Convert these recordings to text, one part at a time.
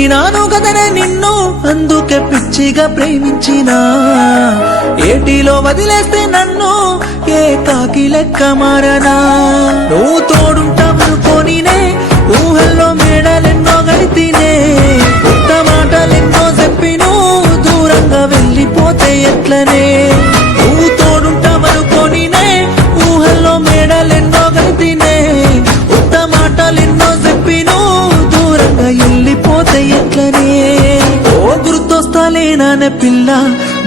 నమ్మినాను కదనే నిన్ను, అందుకే పిచ్చిగా ప్రేమించినా. ఏటిలో వదిలేస్తే నన్ను ఏ కాకి లెక్క మారనా. నువ్వు తోడుంటావనుకోనినే ఊహల్లో మేడలెన్నో గడితినే. కొత్త మాటలెన్నో చెప్పి నువ్వు దూరంగా వెళ్ళిపోతే ఎట్లనే. నువ్వు తోడుంటావనుకోనినే ఊహల్లో మేడలెన్నో గడితినే. కొత్త మాటలెన్నో చెప్పి నువ్వు దూరంగా వెళ్ళిపోతే ఎట్లనే. ఓ గుర్తొస్తాలేనానే పిల్ల,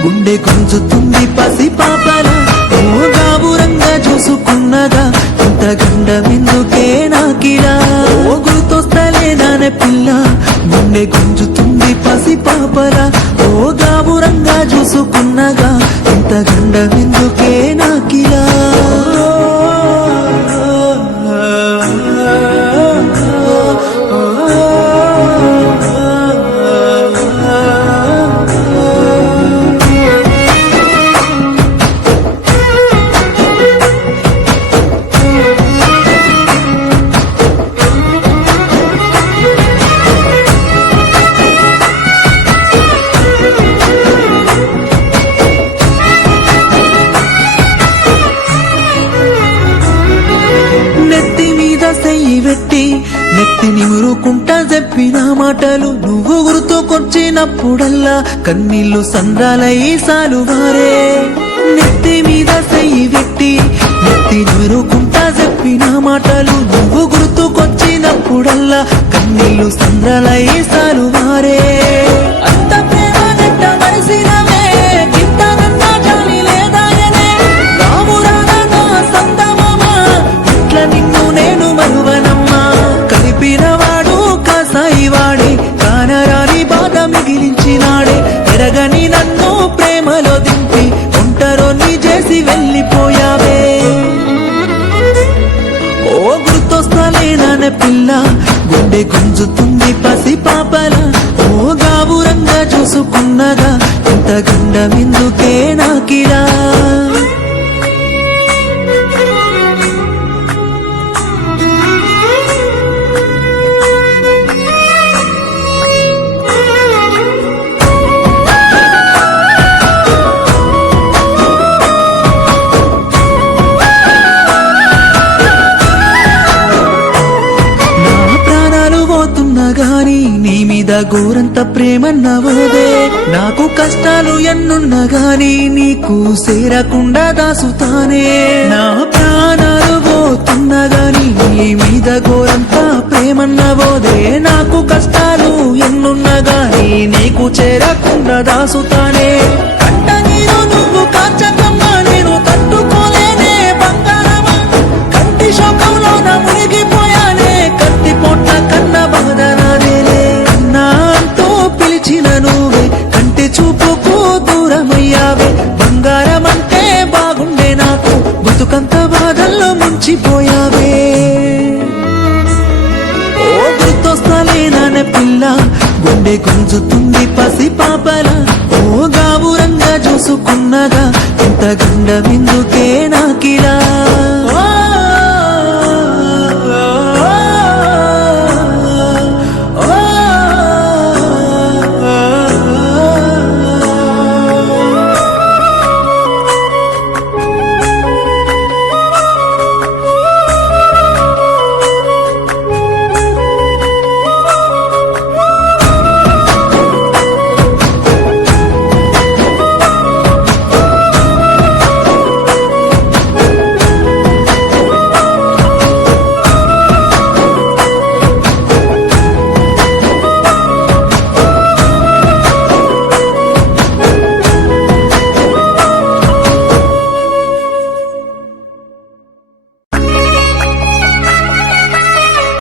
గుండె గుంజుతుంది పసి పాపల. ఓ గాబురంగా చూసుకున్నగా ఇంత గండమెందుకే నాకిలా. ఓ గుర్తొస్తాలేనానే పిల్ల, గుండె గుంజుతుంది పసి పాపల. ఓ గాబురంగా చూసుకున్నగా ఇంత గండమెందుకే నాకిలా. నెత్తి నిమురుకుంటా చెప్పిన మాటలు నువ్వు గుర్తుకొచ్చినప్పుడల్లా కన్నీళ్లు సంద్రాలై సాలువారే. నెత్తి మీద సెయ్యి పెట్టి నెత్తి నిమురుకుంటా చెప్పిన మాటలు నువ్వు గుర్తుకొచ్చినప్పుడల్లా కన్నీళ్లు సంద్రాలై సాలువారే. అంత ప్రేమ నెట్ట మరిసినవే కిందనన్నా జాలి లేదాయనే. రామురానా నా సంతమమా, ఇట్లా నిన్ను నేను మరువనమ్మా. కలిపినవాడు కాసాయి వాడే, కానరాని బాధ మిగిలించినాడే. ఎరగని నన్ను ప్రేమలో దింపి ఒంటరోని చేసి వెళ్ళిపోయావే. ఓ గుర్తొస్తాలేనానే పిల్ల, గుండె గుంజుతుంది పసి పాపల. ఓ గాబురంగా చూసుకున్నగా ఇంత గండమెందుకే నాకిలా. గాని నీ మీద గోరంత ప్రేమన్నవోదే. నాకు కష్టాలు ఎన్నున్నా గాని నీకు చేరకుండా దాసుతానే. నా ప్రాణాలు పోతున్నా గాని నీ మీద గోరంత ప్రేమన్నవోదే. నాకు కష్టాలు ఎన్నున్నా గాని నీకు చేరకుండా దాసుతానే. కంట నీరు నువ్వు కాచకమ్మా, నేను తట్టుకోలేనే బంగారమా. కంటి శోకంలో నా మునిగిపోయానే, కత్తి పొట్ట కన్న బాధనాదేలే. కన్నా అంటూ పిలిచిన నువ్వే కంటి చూపుకు దూరమయ్యావే. బంగారం అంటే బాగుండే నాకు, బతుకంత బాధల్లో ముంచిపోయావే. ఓ గుర్తొస్తాలేనానే పిల్ల, గుండె గుంజుతుంది పసి పాపల. ఓ గాబురంగా చూసుకున్నగా ఇంత గండమెందుకే నాకిలా.